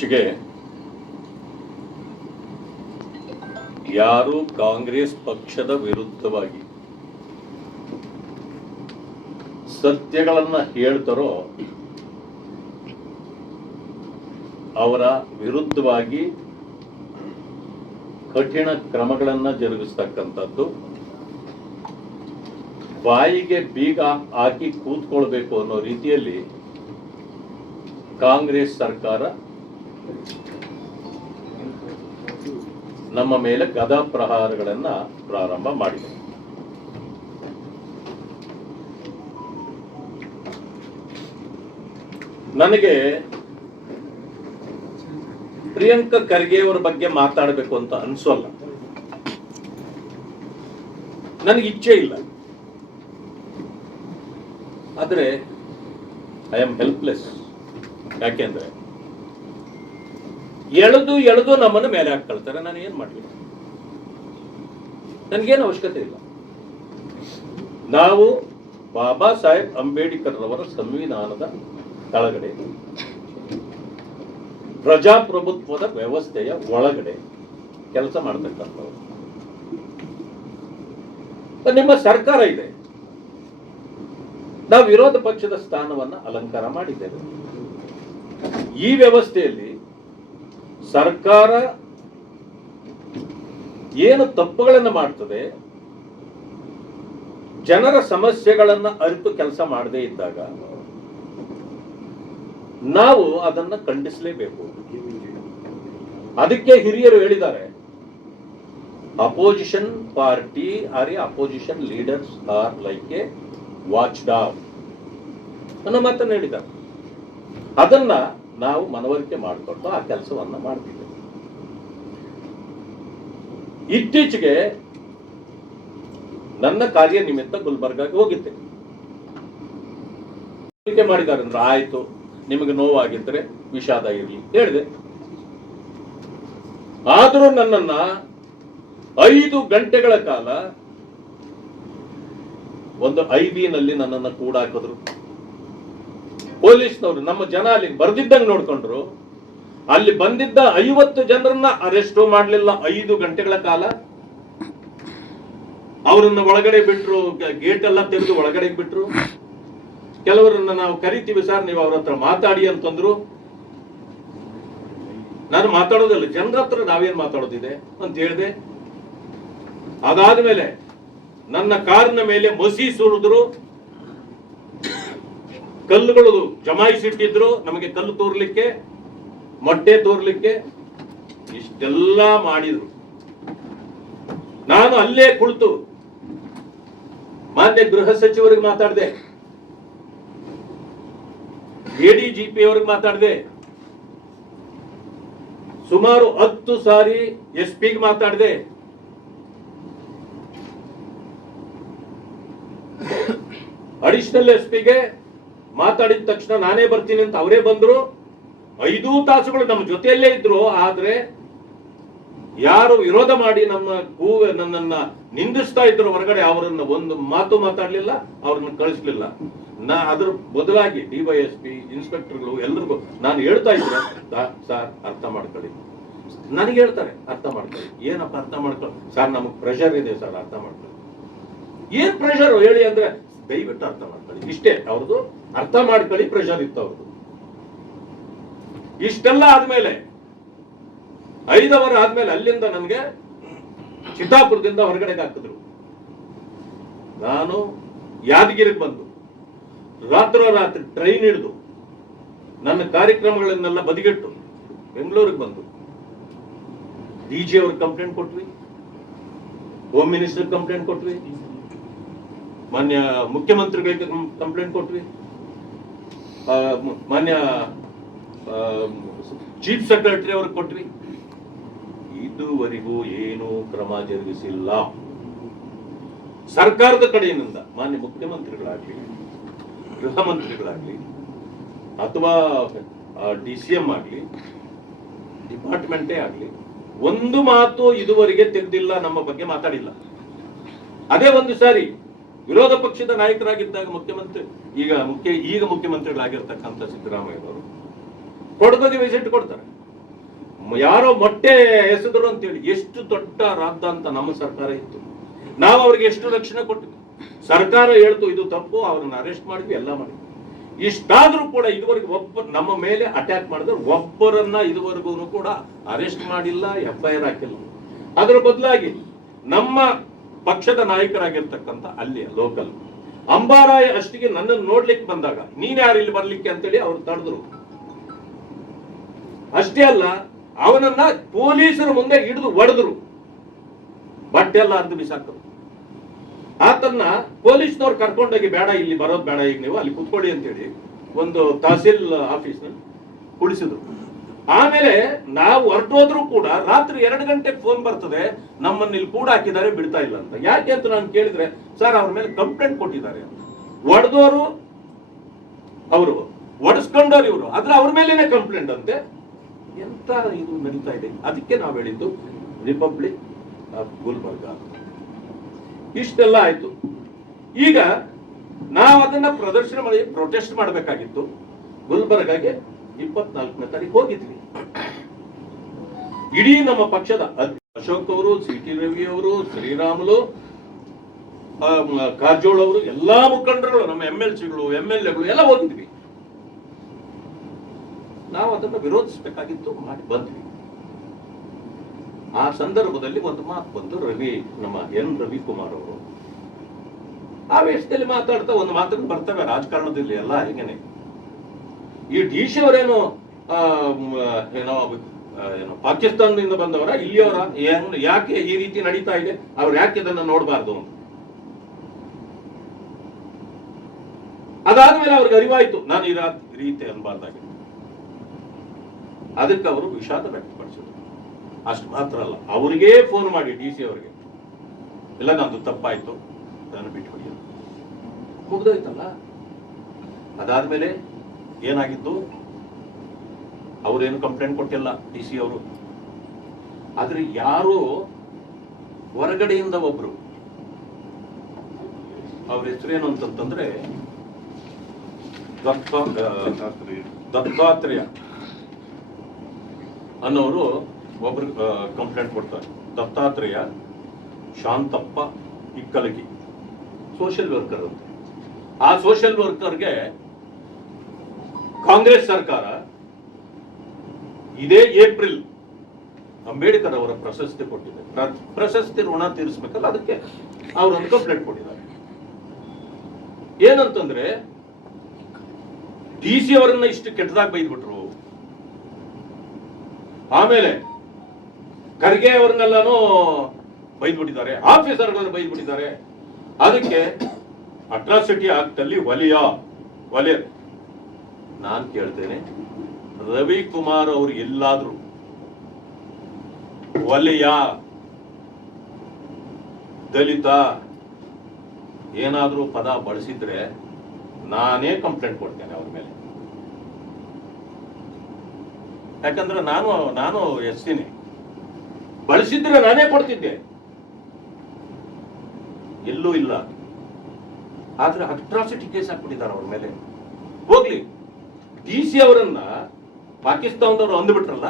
ಇತ್ತೀಚೆಗೆ ಯಾರು ಕಾಂಗ್ರೆಸ್ ಪಕ್ಷದ ವಿರುದ್ಧವಾಗಿ ಸತ್ಯಗಳನ್ನ ಹೇಳ್ತಾರೋ ಅವರ ವಿರುದ್ಧವಾಗಿ ಕಠಿಣ ಕ್ರಮಗಳನ್ನ ಜರುಗಿಸ್ತಕ್ಕಂಥದ್ದು. ಬಾಯಿಗೆ ಬೀಗ ಹಾಕಿ ಕೂತ್ಕೊಳ್ಬೇಕು ಅನ್ನೋ ರೀತಿಯಲ್ಲಿ ಕಾಂಗ್ರೆಸ್ ಸರ್ಕಾರ ನಮ್ಮ ಮೇಲೆ ಗದಾ ಪ್ರಹಾರಗಳನ್ನ ಪ್ರಾರಂಭ ಮಾಡಿದೆ. ನನಗೆ ಪ್ರಿಯಾಂಕ ಖರ್ಗೆ ಅವರ ಬಗ್ಗೆ ಮಾತಾಡಬೇಕು ಅಂತ ಅನ್ಸೋಲ್ಲ. ನನಗೆ ಇಚ್ಛೆ ಇಲ್ಲ. ಆದರೆ ಐ ಆಮ್ ಹೆಲ್ಪ್ಲೆಸ್ ಯಾಕೆಂದ್ರೆ ಎಳೆದು ಎಳೆದು ನಮ್ಮನ್ನು ಮೇಲೆ ಹಾಕೊಳ್ತಾರೆ ನಾನು ಏನ್ ಮಾಡಲಿ? ನನಗೇನು ಅವಶ್ಯಕತೆ ಇಲ್ಲ. ನಾವು ಬಾಬಾ ಸಾಹೇಬ್ ಅಂಬೇಡ್ಕರ್ ರವರ ಸಂವಿಧಾನದ ಕೆಳಗಡೆ, ಪ್ರಜಾಪ್ರಭುತ್ವದ ವ್ಯವಸ್ಥೆಯ ಒಳಗಡೆ ಕೆಲಸ ಮಾಡ್ತಕ್ಕಂಥವ್ರು. ನಿಮ್ಮ ಸರ್ಕಾರ ಇದೆ. ನಾವು ವಿರೋಧ ಪಕ್ಷದ ಸ್ಥಾನವನ್ನ ಅಲಂಕಾರ ಮಾಡಿದ್ದೇವೆ. ಈ ವ್ಯವಸ್ಥೆಯಲ್ಲಿ ಸರ್ಕಾರ ಏನು ತಪ್ಪುಗಳನ್ನು ಮಾಡ್ತದೆ, ಜನರ ಸಮಸ್ಯೆಗಳನ್ನ ಅರಿತು ಕೆಲಸ ಮಾಡದೇ ಇದ್ದಾಗ ನಾವು ಅದನ್ನ ಖಂಡಿಸಲೇಬೇಕು. ಅದಕ್ಕೆ ಹಿರಿಯರು ಹೇಳಿದ್ದಾರೆ opposition party are a opposition leaders are like a watchdog ಅನ್ನೋ ಮಾತನ್ನು ಹೇಳಿದ್ದಾರೆ. ಅದನ್ನ ನಾವು ಮನವರಿಕೆ ಮಾಡಿಕೊಟ್ಟು ಆ ಕೆಲಸವನ್ನ ಮಾಡ್ತಿದ್ದೆ ಇತ್ತೀಚೆಗೆ ನನ್ನ ಕಾರ್ಯ ನಿಮಿತ್ತ ಗುಲ್ಬರ್ಗಾಗೆ ಹೋಗಿದ್ದೆ. ಹೋಲಿಕೆ ಮಾಡಿದ್ದಾರೆ ಅಂದ್ರೆ ಆಯ್ತು, ನಿಮಗೆ ನೋವಾಗಿದ್ರೆ ವಿಷಾದ ಇರಲಿ ಹೇಳಿದೆ. ಆದರೂ ನನ್ನನ್ನ ಐದು ಗಂಟೆಗಳ ಕಾಲ ಒಂದು ಐ ನಲ್ಲಿ ನನ್ನನ್ನ ಕೂಡಾಕಿದ್ರು. ಪೊಲೀಸ್ನವರು ನಮ್ಮ ಜನ ಅಲ್ಲಿ ಬರ್ದಿದ್ದಂಗೆ ನೋಡ್ಕೊಂಡ್ರು. ಅಲ್ಲಿ ಬಂದಿದ್ದ ಐವತ್ತು ಜನರನ್ನ ಅರೆಸ್ಟು ಮಾಡಲಿಲ್ಲ ಐದು ಗಂಟೆಗಳ ಕಾಲ. ಅವರನ್ನ ಒಳಗಡೆ ಬಿಟ್ರು ಗೇಟ್ ಎಲ್ಲ ತೆರೆದು ಒಳಗಡೆ ಬಿಟ್ರು. ಕೆಲವರನ್ನ ನಾವು ಕರಿತೀವಿ ಸರ್, ನೀವು ಅವ್ರ ಹತ್ರ ಮಾತಾಡಿ ಅಂತಂದ್ರು. ನಾನು ಮಾತಾಡೋದಿಲ್ಲ, ಜನರ ಹತ್ರ ನಾವೇನ್ ಮಾತಾಡೋದಿದೆ ಅಂತ ಹೇಳಿದೆ. ಅದಾದ್ಮೇಲೆ ನನ್ನ ಕಾರಿನ ಮೇಲೆ ಮಸಿ ಸುರಿದ್ರು. ಕಲ್ಲುಗಳು ಜಮಾಯಿಸಿಟ್ಟಿದ್ರು, ನಮಗೆ ಕಲ್ಲು ತೋರ್ಲಿಕ್ಕೆ, ಮೊಟ್ಟೆ ತೋರ್ಲಿಕ್ಕೆ ಇಷ್ಟೆಲ್ಲ ಮಾಡಿದ್ರು. ನಾನು ಅಲ್ಲೇ ಕುಳಿತು ಮಾನ್ಯ ಗೃಹ ಸಚಿವರಿಗೆ ಮಾತಾಡಿದೆ ಎಡಿಜಿಪಿ ಅವ್ರಿಗೆ ಮಾತಾಡಿದೆ, ಸುಮಾರು ಹತ್ತು ಸಾರಿ ಎಸ್ ಪಿಗೆ ಮಾತಾಡಿದೆ. ಅಡಿಷನಲ್ ಎಸ್ ಪಿಗೆ ಮಾತಾಡಿದ ತಕ್ಷಣ ನಾನೇ ಬರ್ತೀನಿ ಅಂತ ಅವರೇ ಬಂದ್ರು. ಐದು ತಾಸುಗಳು ನಮ್ಮ ಜೊತೆಯಲ್ಲೇ ಇದ್ರು, ಆದ್ರೆ ಯಾರು ವಿರೋಧ ಮಾಡಿ ನಮ್ಮ ಕೂವೆ ನನ್ನನ್ನ ನಿಂದಿಸ್ತಾ ಇದ್ರು ಹೊರಗಡೆ, ಅವರನ್ನ ಒಂದು ಮಾತು ಮಾತಾಡ್ಲಿಲ್ಲ, ಅವ್ರನ್ನ ಕಳಿಸ್ಲಿಲ್ಲ. ನಾ ಅದ್ರ ಬದಲಾಗಿ ಡಿವೈಎಸ್ಪಿ ಇನ್ಸ್ಪೆಕ್ಟರ್ಗಳು ಎಲ್ರಿಗೂ ನಾನು ಹೇಳ್ತಾ ಇದ್ರೆ ಸರ್ ಅರ್ಥ ಮಾಡ್ಕೊಳ್ಳಿ. ನನಗೆ ಹೇಳ್ತಾರೆ, ಅರ್ಥ ಮಾಡ್ಕೊಳ್ಳಿ. ಏನಪ್ಪ ಅರ್ಥ ಮಾಡ್ಕೊಳ್ಳಿ? ಸರ್ ನಮಗ್ ಪ್ರೆಷರ್ ಇದೆ ಸರ್, ಅರ್ಥ ಮಾಡ್ಕೊಳ್ಳಿ. ಏನ್ ಪ್ರೆಷರ್ ಹೇಳಿ ಅಂದ್ರೆ ದಯವಿಟ್ಟು ಅರ್ಥ ಮಾಡ್ಕೊಳ್ಳಿ. ಇಷ್ಟೇ ಅವ್ರದ್ದು ಅರ್ಥ ಮಾಡ್ಕೊಳ್ಳಿ ಪ್ರೆಷರ್ ಇತ್ತು ಅವ್ರದ್ದು ಇಷ್ಟೆಲ್ಲ ಆದ್ಮೇಲೆ ಐದವರ ಆದ್ಮೇಲೆ ಅಲ್ಲಿಂದ ನನಗೆ ಚಿತ್ತಾಪುರದಿಂದ ಹೊರಗಡೆಗೆ ಹಾಕಿದ್ರು. ನಾನು ಯಾದಗಿರಿಗೆ ಬಂದು ರಾತ್ರೋರಾತ್ರಿ ಟ್ರೈನ್ ಹಿಡಿದು, ನನ್ನ ಕಾರ್ಯಕ್ರಮಗಳನ್ನೆಲ್ಲ ಬದಿಗಿಟ್ಟು ಬೆಂಗಳೂರಿಗೆ ಬಂದು. ಡಿ ಜಿ ಅವ್ರಿಗೆ ಕಂಪ್ಲೇಂಟ್ ಕೊಟ್ವಿ ಹೋಮ್ ಮಿನಿಸ್ಟರ್ ಕಂಪ್ಲೇಂಟ್ ಕೊಟ್ವಿ, ಮಾನ್ಯ ಮುಖ್ಯಮಂತ್ರಿಗಳಿಗೆ ಕಂಪ್ಲೇಂಟ್ ಕೊಟ್ವಿ. ಮಾನ್ಯ ಚೀಫ್ ಸೆಕ್ರೆಟರಿ ಅವ್ರಿಗೆ ಕೊಟ್ವಿ. ಇದುವರೆಗೂ ಏನು ಕ್ರಮ ಜರುಗಿಸಿಲ್ಲ. ಸರ್ಕಾರದ ಕಡೆಯಿಂದ, ಮಾನ್ಯ ಮುಖ್ಯಮಂತ್ರಿಗಳಾಗ್ಲಿ, ಗೃಹ ಮಂತ್ರಿಗಳಾಗ್ಲಿ, ಅಥವಾ ಡಿ ಸಿ ಎಂ ಆಗ್ಲಿ, ಡಿಪಾರ್ಟ್ಮೆಂಟೇ ಆಗ್ಲಿ, ಒಂದು ಮಾತು ಇದುವರೆಗೆ ತೆಗೆದಿಲ್ಲ, ನಮ್ಮ ಬಗ್ಗೆ ಮಾತಾಡಿಲ್ಲ. ಅದೇ ಒಂದು ಸಾರಿ ವಿರೋಧ ಪಕ್ಷದ ನಾಯಕರಾಗಿದ್ದಾಗ ಮುಖ್ಯಮಂತ್ರಿ, ಈಗ ಮುಖ್ಯ, ಈಗ ಮುಖ್ಯಮಂತ್ರಿಗಳಾಗಿರ್ತಕ್ಕಂಥ ಸಿದ್ದರಾಮಯ್ಯನವರು ಕೊಡಗಿಗೆ ವಿಸಿಟ್ ಕೊಡ್ತಾರೆ. ಯಾರೋ ಮೊಟ್ಟೆ ಎಸೆದರು ಅಂತೇಳಿ ಎಷ್ಟು ದೊಡ್ಡ ರಾದ್ದ ಅಂತ ನಮ್ಮ ಸರ್ಕಾರ ಇತ್ತು. ನಾವು ಅವ್ರಿಗೆ ಎಷ್ಟು ರಕ್ಷಣೆ ಕೊಟ್ಟಿದ್ವಿ. ಸರ್ಕಾರ ಹೇಳ್ತು, ಇದು ತಪ್ಪು, ಅವ್ರನ್ನ ಅರೆಸ್ಟ್ ಮಾಡಿದ್ವಿ, ಎಲ್ಲ ಮಾಡಿದ್ವಿ. ಇಷ್ಟಾದ್ರೂ ಕೂಡ ಇದುವರೆಗೆ ಒಬ್ಬ ನಮ್ಮ ಮೇಲೆ ಅಟ್ಯಾಕ್ ಮಾಡಿದ್ರು ಒಬ್ಬರನ್ನ ಇದುವರೆಗೂ ಕೂಡ ಅರೆಸ್ಟ್ ಮಾಡಿಲ್ಲ ಎಫ್ ಐ ಆರ್ ಹಾಕಿಲ್ಲ. ಅದರ ಬದಲಾಗಿ ನಮ್ಮ ಪಕ್ಷದ ನಾಯಕರಾಗಿರ್ತಕ್ಕಂಥ ಅಲ್ಲಿ ಲೋಕಲ್ ಅಂಬಾರಾಯ ಅಷ್ಟಿಗೆ ನನ್ನನ್ನು ನೋಡ್ಲಿಕ್ಕೆ ಬಂದಾಗ, ನೀನ್ ಯಾರು ಇಲ್ಲಿ ಬರ್ಲಿಕ್ಕೆ ಅಂತೇಳಿ ಅವ್ರು ತಡೆದ್ರು. ಅಷ್ಟೇ ಅಲ್ಲ, ಅವನನ್ನ ಪೊಲೀಸರು ಮುಂದೆ ಹಿಡಿದು ಒಡೆದ್ರು ಬಟ್ಟೆ ಎಲ್ಲ ಅರ್ಧ ಬಿಸಾಕರು ಆತನ್ನ ಪೊಲೀಸ್ನವ್ರು ಕರ್ಕೊಂಡೋಗಿ, ಬೇಡ, ಇಲ್ಲಿ ಬರೋದು ಬೇಡ, ಈಗ ನೀವು ಅಲ್ಲಿ ಕುತ್ಕೊಳ್ಳಿ ಅಂತೇಳಿ ಒಂದು ತಹಸೀಲ್ ಆಫೀಸ್ನಲ್ಲಿ ಕುಳಿಸಿದ್ರು. ಆಮೇಲೆ ನಾವು ಹೊರಟೋದ್ರು ಕೂಡ ರಾತ್ರಿ ಎರಡು ಗಂಟೆಗೆ ಫೋನ್ ಬರ್ತದೆ, ನಮ್ಮನ್ನ ಇಲ್ಲಿ ಕೂಡ ಹಾಕಿದ್ದಾರೆ, ಬಿಡ್ತಾ ಇಲ್ಲ ಅಂತ. ಯಾಕೆ ಅಂತ ನಾನು ಕೇಳಿದ್ರೆ, ಸರ್ ಅವ್ರ ಮೇಲೆ ಕಂಪ್ಲೇಂಟ್ ಕೊಟ್ಟಿದ್ದಾರೆ ಒಡೆದವರು ಅವರು ಒಡಿಸ್ಕೊಂಡವ್ರು ಇವರು. ಆದ್ರೆ ಅವ್ರ ಮೇಲೇನೆ ಕಂಪ್ಲೇಂಟ್ ಅಂತೆ. ಎಂತ ಇದು ನಡೀತಾ ಇದೆ? ಅದಕ್ಕೆ ನಾವು ಹೇಳಿದ್ದು ರಿಪಬ್ಲಿಕ್ ಆಫ್ ಗುಲ್ಬರ್ಗ ಇಷ್ಟೆಲ್ಲ ಆಯ್ತು. ಈಗ ನಾವು ಅದನ್ನ ಪ್ರದರ್ಶನ ಮಾಡಿ ಪ್ರೊಟೆಸ್ಟ್ ಮಾಡಬೇಕಾಗಿತ್ತು. ಗುಲ್ಬರ್ಗಾಗೆ ಇಪ್ಪತ್ನಾಲ್ಕನೇ ತಾರೀಕು ಹೋಗಿದ್ವಿ. ಇಡೀ ನಮ್ಮ ಪಕ್ಷದ ಅಶೋಕ್ ಅವರು ಸಿ ಟಿ ರವಿ ಅವರು, ಶ್ರೀರಾಮುಲು ಕಾರಜೋಳ ಅವರು, ಎಲ್ಲಾ ಮುಖಂಡರುಗಳು, ನಮ್ಮ ಎಂ ಎಲ್ ಸಿಗಳು, ಎಂ ಎಲ್ ಎಗಳು ಎಲ್ಲ ಹೋಗಿದ್ವಿ. ನಾವು ಅದನ್ನು ವಿರೋಧಿಸಬೇಕಾಗಿತ್ತು ಮಾಡಿ ಬಂದ್ವಿ. ಆ ಸಂದರ್ಭದಲ್ಲಿ ಒಂದು ಮಾತು ಬಂದು ರವಿ, ನಮ್ಮ ಎನ್. ರವಿಕುಮಾರ್ ಅವರು. ಆ ಆವೇಶದಲ್ಲಿ ಮಾತಾಡ್ತಾ ಒಂದು ಮಾತನ್ನು ಬರ್ತವೆ ರಾಜಕಾರಣದಲ್ಲಿ ಎಲ್ಲ, ಹೇಗೇನೆ. ಈ ಡಿ ಸಿ ಅವರೇನು ಏನೋ ಏನೋ ಪಾಕಿಸ್ತಾನದಿಂದ ಬಂದವರ, ಇಲ್ಲಿಯವರ ಯಾಕೆ ಈ ರೀತಿ ನಡೀತಾ ಇದೆ? ಅವ್ರು ಯಾಕೆ ಇದನ್ನ ನೋಡಬಾರ್ದು ಅಂತ. ಅದಾದ್ಮೇಲೆ ಅವ್ರಿಗೆ ಅರಿವಾಯ್ತು, ನಾನು ಈ ರೀತಿ ಅನ್ಬಾರ್ದಾಗಿ ಅದಕ್ಕೆ ಅವರು ವಿಷಾದ ವ್ಯಕ್ತಪಡಿಸಿದ್ರು. ಅಷ್ಟು ಮಾತ್ರ ಅಲ್ಲ, ಅವರಿಗೇ ಫೋನ್ ಮಾಡಿ ಡಿ ಸಿ ಅವರಿಗೆ. ಇಲ್ಲ, ನಂದು ತಪ್ಪಾಯ್ತು ನಾನು ಬಿಟ್ಟು. ಮುಗ್ದೋಯ್ತಲ್ಲ? ಅದಾದ್ಮೇಲೆ ಏನಾಗಿತ್ತು ಅವರೇನು ಕಂಪ್ಲೇಂಟ್ ಕೊಟ್ಟಿಲ್ಲ ಡಿ ಸಿ ಅವರು. ಆದ್ರೆ ಯಾರು ಹೊರಗಡೆಯಿಂದ ಒಬ್ರು, ಅವ್ರ ಹೆಸರೇನು ಅಂತಂತಂದ್ರೆ ದತ್ತ ದತ್ತಾತ್ರೇಯ ಅನ್ನೋರು ಒಬ್ರು ಕಂಪ್ಲೇಂಟ್ ಕೊಡ್ತಾರೆ. ದತ್ತಾತ್ರೇಯ, ಶಾಂತಪ್ಪ, ಇಕ್ಕಲಗಿ ಸೋಷಿಯಲ್ ವರ್ಕರ್ ಅಂತ. ಆ ಸೋಷಿಯಲ್ ವರ್ಕರ್ಗೆ ಕಾಂಗ್ರೆಸ್ ಸರ್ಕಾರ ಇದೇ ಏಪ್ರಿಲ್ ಅಂಬೇಡ್ಕರ್ ಅವರ ಪ್ರಶಸ್ತಿ ಕೊಟ್ಟಿದೆ ಪ್ರ- ಪ್ರಶಸ್ತಿ ಋಣ ತೀರಿಸಬೇಕಲ್ಲ, ಅದಕ್ಕೆ ಅವರೊಂದು ಕಂಪ್ಲೇಂಟ್ ಕೊಟ್ಟಿದ್ದಾರೆ. ಏನಂತಂದ್ರೆ, ಡಿ ಸಿ ಅವರನ್ನ ಇಷ್ಟು ಕೆಟ್ಟದಾಗಿ ಬೈದ್ಬಿಟ್ರು. ಆಮೇಲೆ ಖರ್ಗೆ ಅವ್ರನ್ನೆಲ್ಲಾನು ಬೈದ್ಬಿಟ್ಟಿದ್ದಾರೆ, ಆಫೀಸರ್ಗಳನ್ನು ಬೈದ್ಬಿಟ್ಟಿದ್ದಾರೆ. ಅದಕ್ಕೆ ಅಟ್ರಾಸಿಟಿ ಆಗ್ತಲ್ಲಿ ವಲಯ ವಲಯ ನಾನ್ ಕೇಳ್ತೇನೆ. ರವಿಕುಮಾರ್ ಅವರು ಎಲ್ಲಾದ್ರೂ ವಲಯ ದಲಿತ ಏನಾದ್ರೂ ಪದ ಬಳಸಿದ್ರೆ ನಾನೇ ಕಂಪ್ಲೇಂಟ್ ಕೊಡ್ತೇನೆ ಅವ್ರ ಮೇಲೆ. ಯಾಕಂದ್ರೆ ನಾನು ನಾನು ಎಸ್ಸಿನಿ. ಬಳಸಿದ್ರೆ ನಾನೇ ಕೊಡ್ತಿದ್ದೆ. ಎಲ್ಲೂ ಇಲ್ಲ. ಆದ್ರೆ ಅಟ್ರಾಸಿಟಿ ಕೇಸ್ ಹಾಕ್ಬಿಟ್ಟಿದ್ದಾರೆ ಅವ್ರ ಮೇಲೆ. ಹೋಗ್ಲಿ. ಡಿ ಸಿ ಅವರನ್ನ ಪಾಕಿಸ್ತಾನದವರು ಅಂದ್ಬಿಟ್ರಲ್ಲ,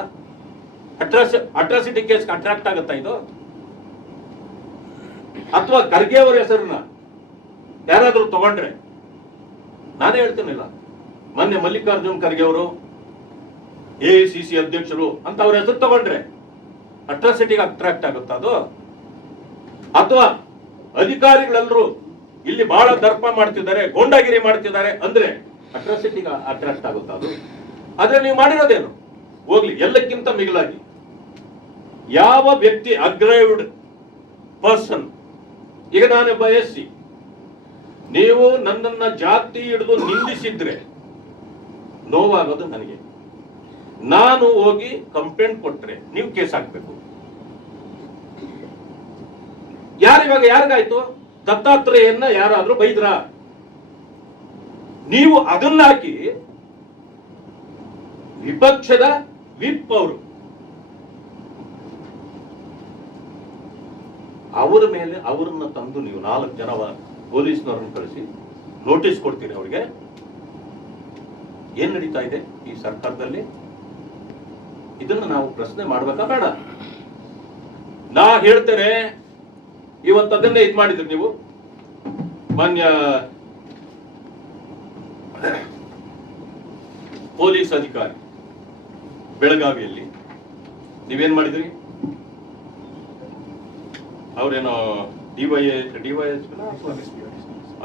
ಅಟ್ರಾಸಿ, ಅಟ್ರಾಸಿಟಿ ಕೇಸ್ ಅಟ್ರಾಕ್ಟ್ ಆಗುತ್ತಾ ಇದು? ಅಥವಾ ಖರ್ಗೆ ಅವರ ಹೆಸರನ್ನ ಯಾರಾದರೂ ತಗೊಂಡ್ರೆ? ನಾನೇ ಹೇಳ್ತೀನಿಲ್ಲ. ಮೊನ್ನೆ ಮಲ್ಲಿಕಾರ್ಜುನ್ ಖರ್ಗೆ ಅವರು ಎ ಸಿ ಸಿ ಅಧ್ಯಕ್ಷರು ಅಂತ ಅವ್ರ ಹೆಸರು ತಗೊಂಡ್ರೆ ಅಟ್ರಾಸಿಟಿಗೆ ಅಟ್ರಾಕ್ಟ್ ಆಗುತ್ತಾ ಅದು? ಅಥವಾ ಅಧಿಕಾರಿಗಳೆಲ್ಲರೂ ಇಲ್ಲಿ ಬಹಳ ದರ್ಪ ಮಾಡ್ತಿದ್ದಾರೆ, ಗೋಂಡಾಗಿರಿ ಮಾಡ್ತಿದ್ದಾರೆ ಅಂದ್ರೆ ಅಟ್ರಾಸಿಟಿಗೆ ಅಟ್ರಾಕ್ಟ್ ಆಗುತ್ತಾ ಅದು? ಆದ್ರೆ ನೀವು ಮಾಡಿರೋದೇನು? ಹೋಗ್ಲಿ, ಎಲ್ಲಕ್ಕಿಂತ ಮಿಗಿಲಾಗಿ. ಯಾವ ವ್ಯಕ್ತಿ ಅಗ್ರೈವ್ಡ್ ಪರ್ಸನ್? ಈಗ ನಾನೊಬ್ಬ ಬಯಸಿ ನೀವು ನನ್ನನ್ನ ಜಾತಿ ಹಿಡಿದು ನಿಂದಿಸಿದ್ರೆ ನೋವಾಗೋದು ನನಗೆ. ನಾನು ಹೋಗಿ ಕಂಪ್ಲೇಂಟ್ ಕೊಟ್ರೆ ನೀವು ಕೇಸ್ ಹಾಕ್ಬೇಕು. ಯಾರಿವಾಗ ಯಾರಿಗಾಯ್ತು? ದತ್ತಾತ್ರೇಯನ್ನ ಯಾರಾದ್ರೂ ಬೈದ್ರ? ನೀವು ಅದನ್ನ ಹಾಕಿ ವಿಪಕ್ಷದ ವಿಪ್ ಅವರು. ಅವರ ಮೇಲೆ ಅವರನ್ನ ತಂದು ನೀವು ನಾಲ್ಕು ಜನ ಪೊಲೀಸ್ನವ್ರನ್ನ ಕಳಿಸಿ ನೋಟಿಸ್ ಕೊಡ್ತೀರಿ ಅವ್ರಿಗೆ. ಏನ್ ನಡೀತಾ ಇದೆ ಈ ಸರ್ಕಾರದಲ್ಲಿ? ಇದನ್ನು ನಾವು ಪ್ರಶ್ನೆ ಮಾಡ್ಬೇಕಾ ಬೇಡ. ನಾ ಹೇಳ್ತೇನೆ, ಇವತ್ತು ಅದನ್ನೇ ಇದು ಮಾಡಿದ್ರಿ ನೀವು. ಮಾನ್ಯ ಪೊಲೀಸ್ ಅಧಿಕಾರಿ. ಬೆಳಗಾವಿಯಲ್ಲಿ. ನೀವೇನ್ ಮಾಡಿದ್ರಿ? ಅವ್ರೇನೋ DY DY S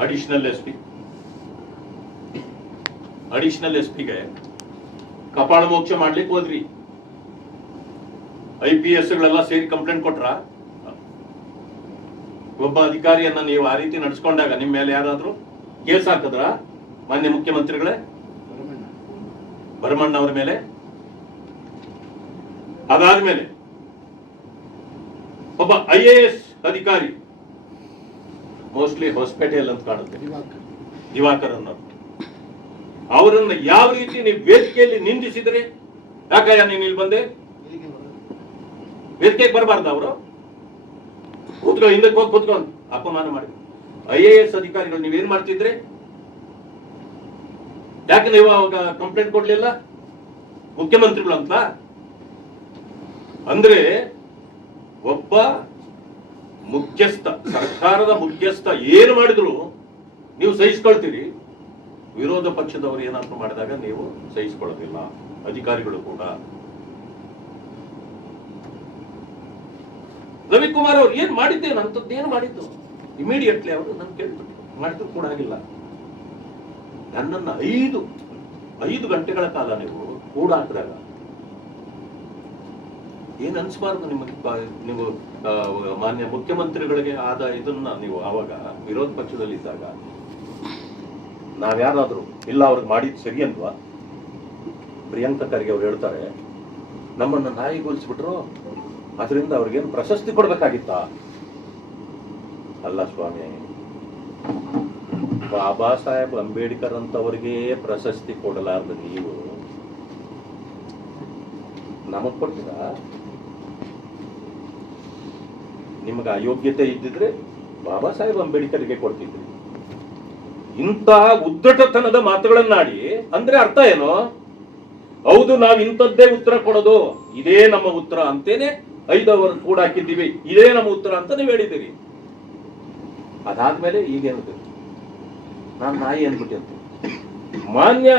additional S P. Additional S ಪಿಗೆ ಕಪಾಳ ಮೋಕ್ಷ ಮಾಡ್ಲಿಕ್ಕೆ ಹೋದ್ರಿ. ಐ ಪಿ ಎಸ್ ಗಳೆಲ್ಲ ಸೇರಿ ಕಂಪ್ಲೇಂಟ್ ಕೊಟ್ರ? ಒಬ್ಬ ಅಧಿಕಾರಿಯನ್ನ ನೀವು ಆ ರೀತಿ ನಡ್ಸ್ಕೊಂಡಾಗ ನಿಮ್ಮ ಮೇಲೆ ಯಾರಾದ್ರೂ ಕೇಸ್ ಹಾಕಿದ್ರ? ಮಾನ್ಯ ಮುಖ್ಯಮಂತ್ರಿಗಳೇ? ಭರಮಣ್ಣ ಅವರ ಮೇಲೆ? ಅದಾದ್ಮೇಲೆ ಒಬ್ಬ ಐ ಎ ಎಸ್ ಅಧಿಕಾರಿ. ಮೋಸ್ಟ್ಲಿ ಹೊಸಪೇಟೆಯಲ್ಲಿ ಅಂತ ಕಾಣುತ್ತೆ. ದಿವಾಕರ್ ಅನ್ನೋರು. ಅವರನ್ನ ಯಾವ ರೀತಿ ನೀವು ವೇದಿಕೆಯಲ್ಲಿ ನಿಂದಿಸಿದ್ರೆ? ಯಾಕಯ್ಯ ನೀನು ಇಲ್ಲಿ ಬಂದೆ? ವೇದಿಕೆಗೆ ಬರಬಾರ್ದ ಅವರು. ಕೂತ್ಕೊ, ಹಿಂದಕ್ಕೆ ಹೋಗಿ ಕೂತ್ಕೊಂಡು ಅಪಮಾನ ಮಾಡಿ. ಐ ಎ ಎಸ್ ಅಧಿಕಾರಿಗಳು ನೀವೇನ್ ಮಾಡ್ತಿದ್ರಿ? ಯಾಕೆ ನೀವು ಅವಾಗ ಕಂಪ್ಲೇಂಟ್ ಕೊಡ್ಲಿಲ್ಲ? ಮುಖ್ಯಮಂತ್ರಿಗಳು ಅಂತ ಅಂದ್ರೆ ಒಬ್ಬ ಮುಖ್ಯಸ್ಥ, ಸರ್ಕಾರದ ಮುಖ್ಯಸ್ಥ ಏನು ಮಾಡಿದ್ರು ನೀವು ಸಹಿಸ್ಕೊಳ್ತೀರಿ? ವಿರೋಧ ಪಕ್ಷದವರು ಏನಾದ್ರು ಮಾಡಿದಾಗ ನೀವು ಸಹಿಸ್ಕೊಳ್ಳೋದಿಲ್ಲ, ಅಧಿಕಾರಿಗಳು ಕೂಡ. ರವಿಕುಮಾರ್ ಅವ್ರು ಏನ್ ಮಾಡಿದ್ದೇನು ಅಂತದ್ದು ಏನು ಮಾಡಿದ್ದು? ಇಮಿಡಿಯೇಟ್ಲಿ ಅವರು ನನ್ ಕೇಳ್ಬಿಟ್ಟು ಮಾಡಿದ್ರು ಕೂಡ ಆಗಿಲ್ಲ. ನನ್ನನ್ನ ಐದು ಐದು ಗಂಟೆಗಳ ಕಾಲ ನೀವು ಕೂಡ ಹಾಕಿದಾಗ ಏನ್ ಅನ್ಸ್ಬಾರ್ದು ನಿಮಗೆ? ನೀವು ಮಾನ್ಯ ಮುಖ್ಯಮಂತ್ರಿಗಳಿಗೆ ಆದ ಇದನ್ನ ನೀವು ಅವಾಗ ವಿರೋಧ ಪಕ್ಷದಲ್ಲಿ ಇದ್ದಾಗ ನಾವ್ಯಾರಾದ್ರೂ, ಇಲ್ಲ ಅವ್ರಿಗೆ ಮಾಡಿದ್ ಸರಿ ಅಲ್ವಾ? ಪ್ರಿಯಾಂಕ ಖರ್ಗೆ ಅವ್ರು ಹೇಳ್ತಾರೆ, ನಮ್ಮನ್ನ ನಾಯಿಗೊಳಿಸ್ಬಿಟ್ರು ಅದರಿಂದ ಅವ್ರಿಗೇನು ಪ್ರಶಸ್ತಿ ಕೊಡ್ಬೇಕಾಗಿತ್ತ? ಅಲ್ಲ ಸ್ವಾಮಿ, ಬಾಬಾ ಸಾಹೇಬ್ ಅಂಬೇಡ್ಕರ್ ಅಂತವರಿಗೆ ಪ್ರಶಸ್ತಿ ಕೊಡಲಾರ್ದು ನೀವು ನಮಗ್ ಕೊಡ್ತೀರಾ? ನಿಮಗೆ ಅಯೋಗ್ಯತೆ ಇದ್ದಿದ್ರೆ ಬಾಬಾ ಸಾಹೇಬ್ ಅಂಬೇಡ್ಕರ್ಗೆ ಕೊಡ್ತಿದ್ರಿ. ಇಂತಹ ಉದ್ದಟತನದ ಮಾತುಗಳನ್ನಾಡಿ, ಅಂದ್ರೆ ಅರ್ಥ ಏನು? ಹೌದು, ನಾವ್ ಇಂಥದ್ದೇ ಉತ್ತರ ಕೊಡೋದು. ಇದೇ ನಮ್ಮ ಉತ್ತರ ಅಂತೇನೆ ಐದವರು ಕೂಡ ಹಾಕಿದ್ದೀವಿ. ಇದೇ ನಮ್ಮ ಉತ್ತರ ಅಂತ ನೀವು ಹೇಳಿದ್ದೀರಿ. ಅದಾದ್ಮೇಲೆ ಈಗೇನು ನಾನು ನಾಯಿ ಅಂದ್ಬಿಟ್ಟೆ ಮಾನ್ಯ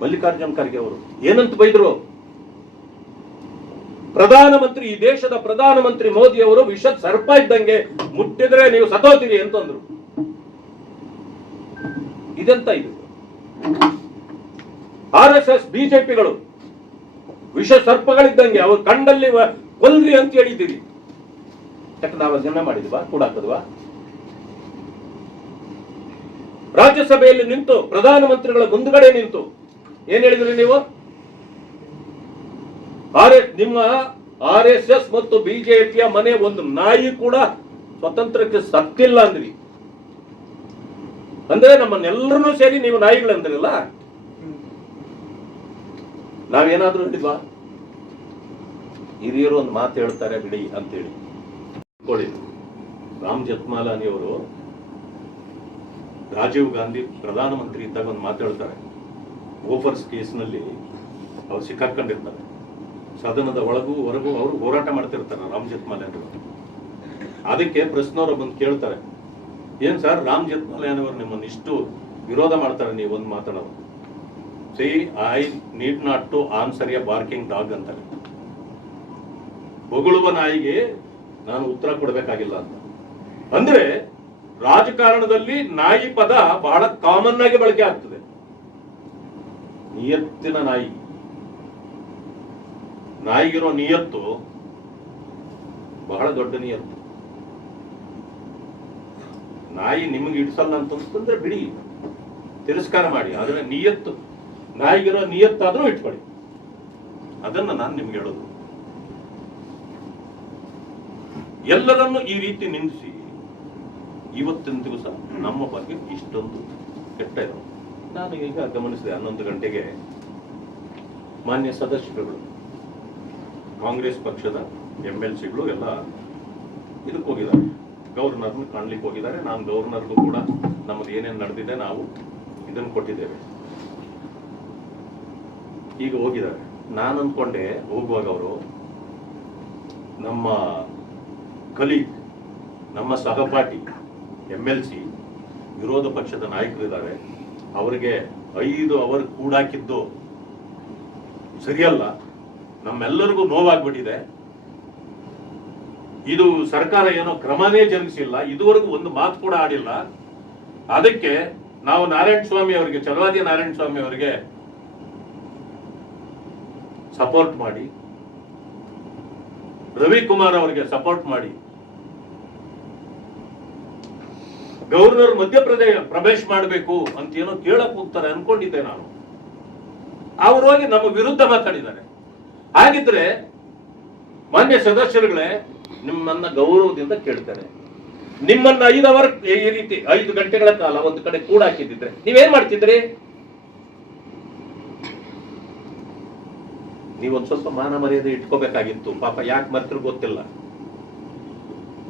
ಮಲ್ಲಿಕಾರ್ಜುನ್ ಖರ್ಗೆ ಅವರು ಏನಂತ ಬೈದ್ರು? ಪ್ರಧಾನಮಂತ್ರಿ, ಈ ದೇಶದ ಪ್ರಧಾನಮಂತ್ರಿ ಮೋದಿ ಅವರು ವಿಷ ಸರ್ಪ ಇದ್ದಂಗೆ ಮುಟ್ಟಿದ್ರೆ ನೀವು ಸತೋತೀರಿ ಅಂತಂದ್ರು ಇದೆಂತ ಇದು? ಆರ್ ಎಸ್ ಎಸ್ ಬಿಜೆಪಿಗಳು ವಿಷ ಸರ್ಪಗಳಿದ್ದಂಗೆ ಅವ್ರ ಕಂಡಲ್ಲಿ ಕೊಲ್ರಿ ಅಂತ ಹೇಳಿದ್ದೀರಿ ನಾವು ಜನ ಮಾಡಿದ್ವಾ? ಕೂಡ ರಾಜ್ಯಸಭೆಯಲ್ಲಿ ನಿಂತು ಪ್ರಧಾನಮಂತ್ರಿಗಳ ಮುಂದ್ಗಡೆ ನಿಂತು ಏನ್ ಹೇಳಿದ್ರಿ ನೀವು? ಆರ್ ಎಸ್ ನಿಮ್ಮ ಆರ್ ಎಸ್ ಎಸ್ ಮತ್ತು ಬಿಜೆಪಿಯ ಮನೆ ಒಂದು ನಾಯಿ ಕೂಡ ಸ್ವತಂತ್ರಕ್ಕೆ ಸತ್ತಿಲ್ಲ ಅಂದ್ರಿ. ಅಂದ್ರೆ ನಮ್ಮನ್ನೆಲ್ಲರೂ ಸೇರಿ ನೀವು ನಾಯಿಗಳಂದ್ರಲ್ಲ ನಾವೇನಾದ್ರೂ ಹೇಳಿದ್ವಾ? ಹಿರಿಯರು ಒಂದು ಮಾತು ಹೇಳ್ತಾರೆ ಬಿಡಿ ಅಂತೇಳಿ. ಹೇಳಿ ರಾಮ್ ಜತ್ಮಾಲಾನಿ ಅವರು ರಾಜೀವ್ ಗಾಂಧಿ ಪ್ರಧಾನಮಂತ್ರಿ ಇದ್ದಾಗ ಒಂದು ಮಾತು ಹೇಳ್ತಾರೆ. ಓಫರ್ಸ್ ಕೇಸ್ನಲ್ಲಿ ಅವ್ರು ಸಿಕ್ಕಾಕೊಂಡಿರ್ತಾರೆ ಸದನದ ಒಳಗೂ ಹೊರಗೂ ಅವರು ಹೋರಾಟ ಮಾಡ್ತಿರ್ತಾರೆ ರಾಮ್ ಅವರು ಅದಕ್ಕೆ ಪ್ರಶ್ನವರು ಬಂದು ಕೇಳ್ತಾರೆ, ಏನ್ ಸರ್, ರಾಮ್ ಜೇಠ್ಮಲಾನಿ ಅನ್ನೋರು ನಿಮ್ಮನ್ನು ಇಷ್ಟು ವಿರೋಧ ಮಾಡ್ತಾರೆ ನೀವು ಒಂದು ಮಾತಾಡೋದು? See I need not to answer a barking dog ಅಂತಾರೆ ಹೊಗಳುವ ನಾಯಿಗೆ ನಾನು ಉತ್ತರ ಕೊಡಬೇಕಾಗಿಲ್ಲ ಅಂತ. ಅಂದ್ರೆ ರಾಜಕಾರಣದಲ್ಲಿ ನಾಯಿ ಪದ ಬಹಳ ಕಾಮನ್ ಆಗಿ ಬಳಕೆ ಆಗ್ತದೆ. ನಿಯತ್ತಿನ ನಾಯಿ. ನಾಯಿಗಿರೋ ನಿಯತ್ತು ಬಹಳ ದೊಡ್ಡ ನಿಯತ್ತು. ನಾಯಿ ನಿಮ್ಗೆ ಇಡ್ಸಲ್ಲ ಅಂತಂದ್ರೆ ಬಿಡಿ. ತಿರಸ್ಕಾರ ಮಾಡಿ ಅದರ ನಿಯತ್ತು, ನಾಯಿಗಿರೋ ನಿಯತ್ತಾದರೂ ಇಟ್ಕೊಳ್ಳಿ. ಅದನ್ನ ನಾನು ನಿಮ್ಗೆ ಹೇಳೋದು. ಎಲ್ಲರನ್ನು ಈ ರೀತಿ ನಿಂದಿಸಿ ಇವತ್ತಿನ ದಿವಸ ನಮ್ಮ ಬಗ್ಗೆ ಇಷ್ಟೊಂದು ಕೆಟ್ಟ ಇರೋ ನಾನು ಈಗ ಗಮನಿಸಿದೆ ಹನ್ನೊಂದು ಗಂಟೆಗೆ ಮಾನ್ಯ ಸದಸ್ಯರುಗಳು. ಕಾಂಗ್ರೆಸ್ ಪಕ್ಷದ ಎಂ ಎಲ್ ಸಿಗಳು ಎಲ್ಲ ಇದಕ್ಕೆ ಹೋಗಿದ್ದಾರೆ. ಗವರ್ನರ್ನ ಕಾಣ್ಲಿಕ್ಕೆ ಹೋಗಿದ್ದಾರೆ. ನಾನು ಗವರ್ನರ್ಗೂ ಕೂಡ ನಮ್ಮದು ಏನೇನು ನಡೆದಿದೆ ನಾವು ಇದನ್ನು ಕೊಟ್ಟಿದ್ದೇವೆ. ಈಗ ಹೋಗಿದ್ದಾರೆ. ನಾನು ಅಂದ್ಕೊಂಡೆ ಹೋಗುವಾಗ ಅವರು ನಮ್ಮ ಕಲೀಗ್, ನಮ್ಮ ಸಹಪಾಠಿ ಎಂ ಎಲ್ ಸಿ ವಿರೋಧ ಪಕ್ಷದ ನಾಯಕರಿದ್ದಾರೆ. ಅವರಿಗೆ ಐದು ಅವರ್ ಕೂಡಾಕಿದ್ದು ಸರಿಯಲ್ಲ. ನಮ್ಮೆಲ್ಲರಿಗೂ ನೋವಾಗ್ಬಿಟ್ಟಿದೆ. ಇದು ಸರ್ಕಾರ ಏನೋ ಕ್ರಮನೇ ಜರುಗಿಸಿಲ್ಲ, ಇದುವರೆಗೂ ಒಂದು ಮಾತು ಕೂಡ ಆಡಿಲ್ಲ. ಅದಕ್ಕೆ ನಾವು ನಾರಾಯಣ ಸ್ವಾಮಿ ಅವರಿಗೆ, ಚಲವಾದಿ ನಾರಾಯಣ ಸ್ವಾಮಿ ಅವರಿಗೆ ಸಪೋರ್ಟ್ ಮಾಡಿ, ರವಿಕುಮಾರ್ ಅವರಿಗೆ ಸಪೋರ್ಟ್ ಮಾಡಿ, ಗವರ್ನರ್ ಮಧ್ಯಪ್ರದೇಶ ಪ್ರವೇಶ ಮಾಡಬೇಕು ಅಂತ ಏನೋ ಕೇಳಕ್ ಹೋಗ್ತಾರೆ ಅನ್ಕೊಂಡಿದ್ದೆ ನಾನು. ಅವರು ಹೋಗಿ ನಮ್ಮ ವಿರುದ್ಧ ಮಾತಾಡಿದ್ದಾರೆ. ಹಾಗಿದ್ರೆ ಮಾನ್ಯ ಸದಸ್ಯರುಗಳೇ, ನಿಮ್ಮನ್ನ ಗೌರವದಿಂದ ಕೇಳ್ತಾರೆ. ನಿಮ್ಮನ್ನ ಐದು ಅವರ್ ಈ ರೀತಿ, ಐದು ಗಂಟೆಗಳ ಕಾಲ ಒಂದು ಕಡೆ ಕೂಡ ಹಾಕಿದ್ರೆ ನೀವೇನ್ ಮಾಡ್ತಿದ್ರಿ? ನೀವೊಂದ್ ಸ್ವಲ್ಪ ಮಾನ ಮರ್ಯಾದೆ ಇಟ್ಕೋಬೇಕಾಗಿತ್ತು. ಪಾಪ ಯಾಕೆ ಮರ್ತರು ಗೊತ್ತಿಲ್ಲ.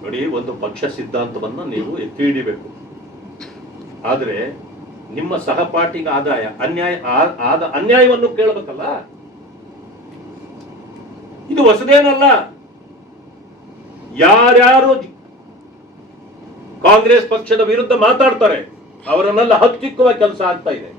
ನೋಡಿ, ಒಂದು ಪಕ್ಷ ಸಿದ್ಧಾಂತವನ್ನ ನೀವು ಎತ್ತಿ ಹಿಡಿಬೇಕು. ಆದ್ರೆ, ನಿಮ್ಮ ಸಹಪಾಠಿಗೆ ಆದಾಯ, ಅನ್ಯಾಯ ಆದ ಅನ್ಯಾಯವನ್ನು ಕೇಳಬೇಕಲ್ಲ? ಇದು ಹೊಸದೇನಲ್ಲ? ಯಾರ್ಯಾರು ಕಾಂಗ್ರೆಸ್ ಪಕ್ಷದ ವಿರುದ್ಧ ಮಾತಾಡ್ತಾರೆ ಅವರನ್ನೆಲ್ಲ ಹತ್ತಿಕ್ಕುವ ಕೆಲಸ ಆಗ್ತಾ ಇದೆ.